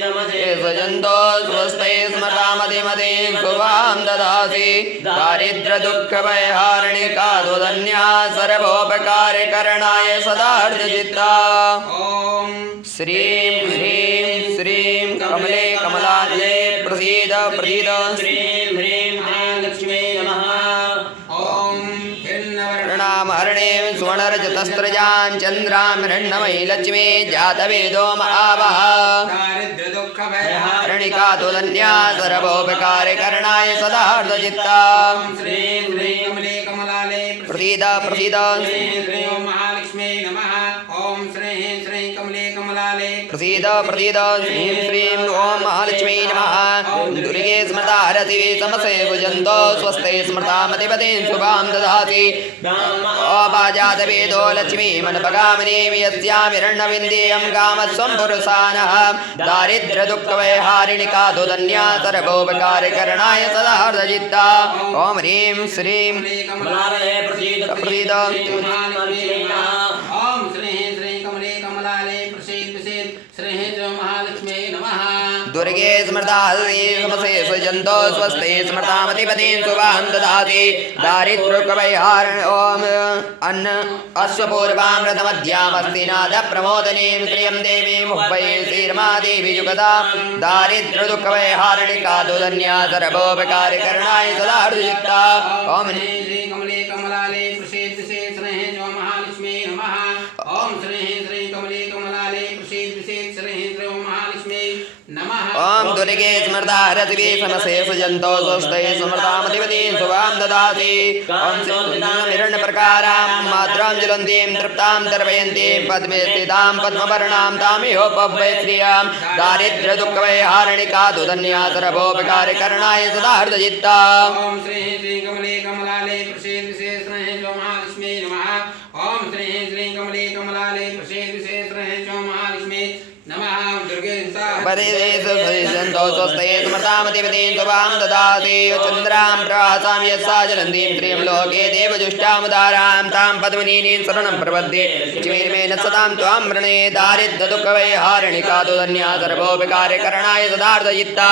सजन्तो स्वस्ते स्मृतामतिमते शुभां ददासि दारिद्र्यदुःखभयहारिणिका त्वदन्या सर्वोपकारकरणाय सदार्धचित्ता श्रीं ह्रीं श्रीं कमले कमलालये प्रसीद प्रसीद श्रीं ह्रीं लक्ष्मी नमः हरणे सुवर्णरजतस्त्रजां चन्द्रां हिरण्मयी लक्ष्मी जातवेदो महावः दारिद्र्यदुःखभयहारिणिका त्वदन्या सर्वोपकारकरणाय सदार्धचित्ता श्रीं ह्रीं कमले कमलालये प्रसीद प्रसीद श्रीं ह्रीं महालक्ष्मी नमः ॐ श्रीं श्रीं कमले कमलालये प्रसीद प्रसीद श्रीं श्रीं ॐ महालक्ष्मी नमः दुर्गे स्मृता हरति समसे भुजन्तो स्वस्ते स्मृतामतिपते शुभां ददाति अपाजातवेदो लक्ष्मी मनपगामिनी यस्यामिरण्यविन्देयं कामस्वं पुरुषानः दारिद्र्यदुःखभयहारिणिका त्वदन्या सर्वोपकारकरणाय सदार्धचित्ता ॐ ह्रीं श्रीं कमलालये प्रसीद प्रसीद ॐ श्रीं श्रीं कमले कमलालये प्रसीद प्रसीद श्रीं महालक्ष्मी नमः दुर्गे स्मृता समसे सजन्तो स्वस्ते स्मृतामतिपते शुभां ददाति दारिद्र्यदुःखभयहारिणि ॐ अन्न अश्वपूर्वामृतमध्यामस्ति नाद प्रमोदनीं श्रियं देवी मुह्वये श्रीर्मा देवी जुगदा दारिद्र्यदुःखभयहारिणिका त्वदन्या सर्वोपकारकरणाय सदार्धचित्ता ॐ श्रीं कमले कमलालये प्रसीद प्रसीद श्रीं महालक्ष्मी नमः ॐ श्रीं श्रीं कमले कमलालये प्रसीद प्रसीद श्रीं महालक्ष्मी नमः ॐ दुर्गे स्मृता हरति समसे सजन्तो स्वस्ते स्मृतामतिपते शुभां ददाति ॐ हिरण्यप्रकारां मात्रां ज्वलन्तीं तृप्तां तर्पयन्तीं पद्मे स्थितां पद्मवर्णां तामिहोपवै श्रियां दारिद्र्यदुःखभयहारिणिका त्वदन्या सर्वोपकारकरणाय सदार्धचित्ता ॐ श्रीं श्रीं कमले कमलालये प्रसीद प्रसीद श्रीं महालक्ष्मी नमः ॐ श्रीं श्रीं कमले कमलालये प्रसीद प्रसीद श्रीं महालक्ष्मी नमः दुर्गे सजन्तो स्वस्ते स्मृतामतिपते शुभां ददाति चन्द्रां प्रभासां यस्सा जलन्तीं श्रियं लोके देवजुष्टामुदारां तां पद्मिनीं शरणं प्रपद्ये चिमेर्मेण सदां त्वां वृणे दारिद्र्यदुःखभयहारिणिका त्वदन्या सर्वोपकारकरणाय सदार्धचित्ता